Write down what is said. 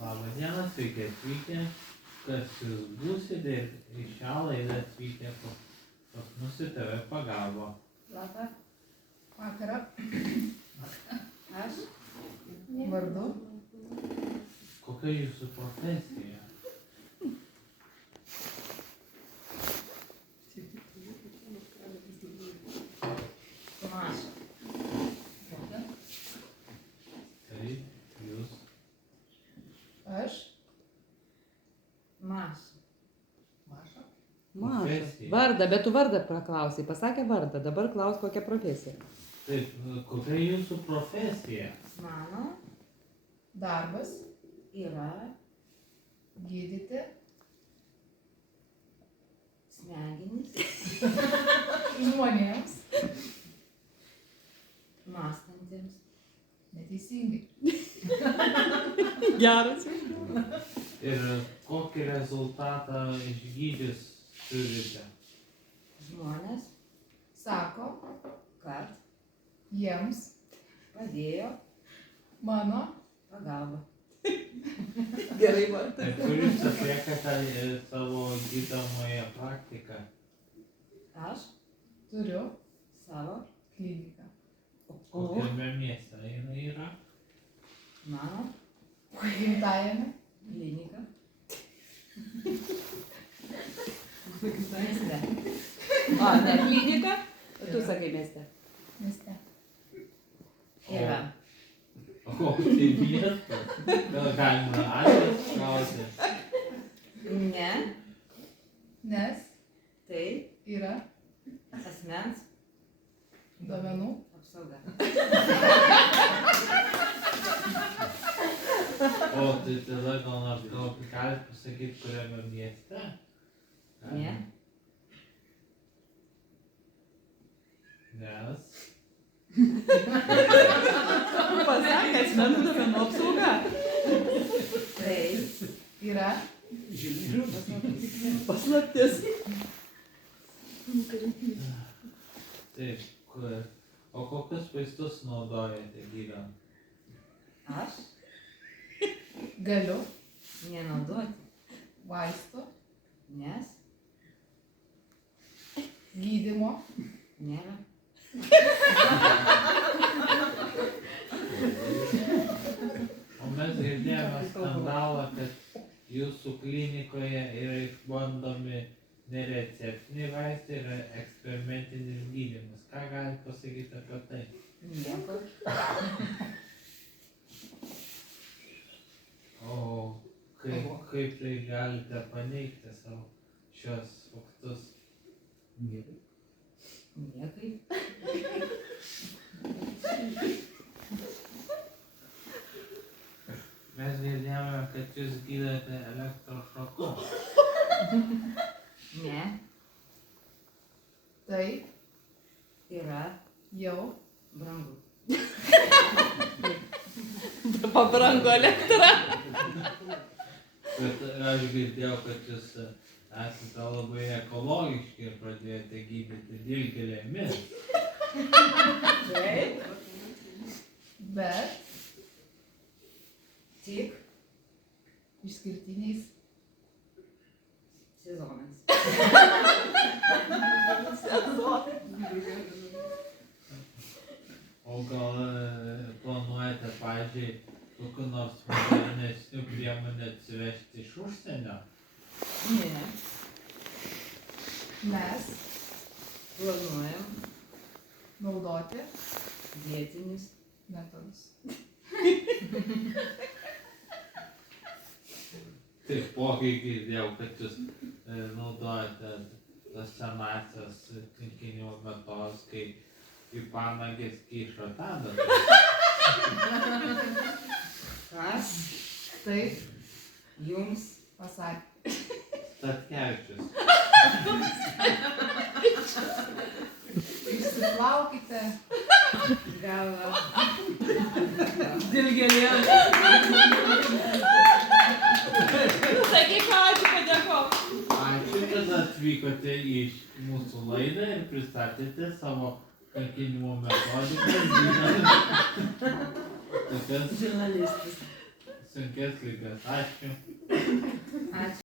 Labą dieną, sveiki atvykę, kas jūs būsite ir į šią laidą atvykę pas mus į TV pagalbą. Labą vakarą. Aš Vardu. Kokia jūsų profesija? Maša. Tai jūs Aš. Maša. Maša. Maša. Profesija. Vardą, bet tu vardą paklausai, pasakė vardą, dabar klaus kokią profesiją. Taip, kokia jūsų profesija? Mano Darbas. yra Gydyti. smegenys Žmonėms. mąstantiems. Neteisingai. Geras. Ir kokį rezultatą išgydys turite? Žmonės, Sako, kad jiems padėjo mano pagalbą. Gerai, vardą. Ir kur jūs atliekate savo gydomąją praktiką? Aš turiu savo kliniką. Kokiame mieste jinai yra? mano Gimtajame. kliniką. Mieste. A, ne, klinika? Tu sakai mieste. Mieste. Yra. O tai miestas? Gal galima adresą gauti? Ne, Nes tai yra asmens duomenų. apsauga. O tai tada gal nors galit pasakyti, kuriame mieste? Ne. Nes Pasakė, asmenų duomenų apsauga. Tai Yra Paslaptis. taip, o kokius vaistus naudojate gydant? aš galiu nenaudoti, vaistų nes gydymo. nėra. O mes girdėjome skandalą, kad jūsų klinikoje yra išbandomi nereceptiniai vaistai ir eksperimentinis gydymas. Ką galite pasakyti apie tai? Nieko. O kaip tai galite paneigti savo šios faktus? Niekaip. Mes girdėjome, kad jūs gydote elektrošoku. Ne, Tai yra jau brangu. Pabrango elektra. Bet aš girdėjau, kad jūs esate labai ekologiški ir pradėjote gydyti dilgėlėmis. Taip. bet Tik išskirtiniais sezonas. O gal planuojate, pavyzdžiui, kokiu nors modernesnių priemonių atsivežti iš užsienio? Ne, mes planuojam naudoti vietinius. metodus. Taip, pokai girdėjau, kad jūs naudojate tas senasias kankinimo metodus, kai į panagės kyšo adatas. Kas Taip jums pasakė. Statkevičius. Išsiplaukite. galva? Dilgėlė. Sakyk ačiū, padėkok. Ačiū, kad atvykote į mūsų laidą ir pristatėte savo kankinimo metodikas, gydant tokias Žurnalistas. Sunkias ligas. Ačiū.